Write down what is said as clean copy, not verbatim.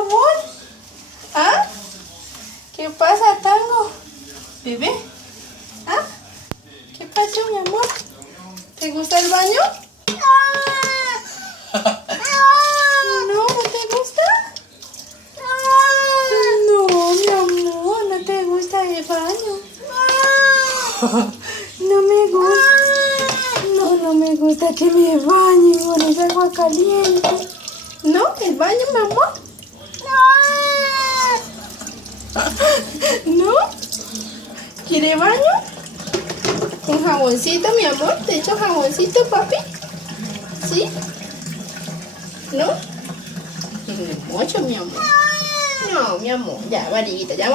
amor? ¿Ah? ¿Qué pasa, Tango? ¿Bebé? ¿Ah? ¿Qué pasó, mi amor? ¿Te gusta el baño? No, ¿no te gusta? No, mi amor, no te gusta el baño. No me gusta. No me gusta que me bañen con esa agua caliente. ¿No? ¿El baño, mi amor? ¿No? ¿Quiere baño? ¿Con jaboncito, mi amor? ¿Te echo jaboncito, papi? ¿Sí? ¿No? Mucho, mi amor. No, mi amor. Ya, variguita, ya.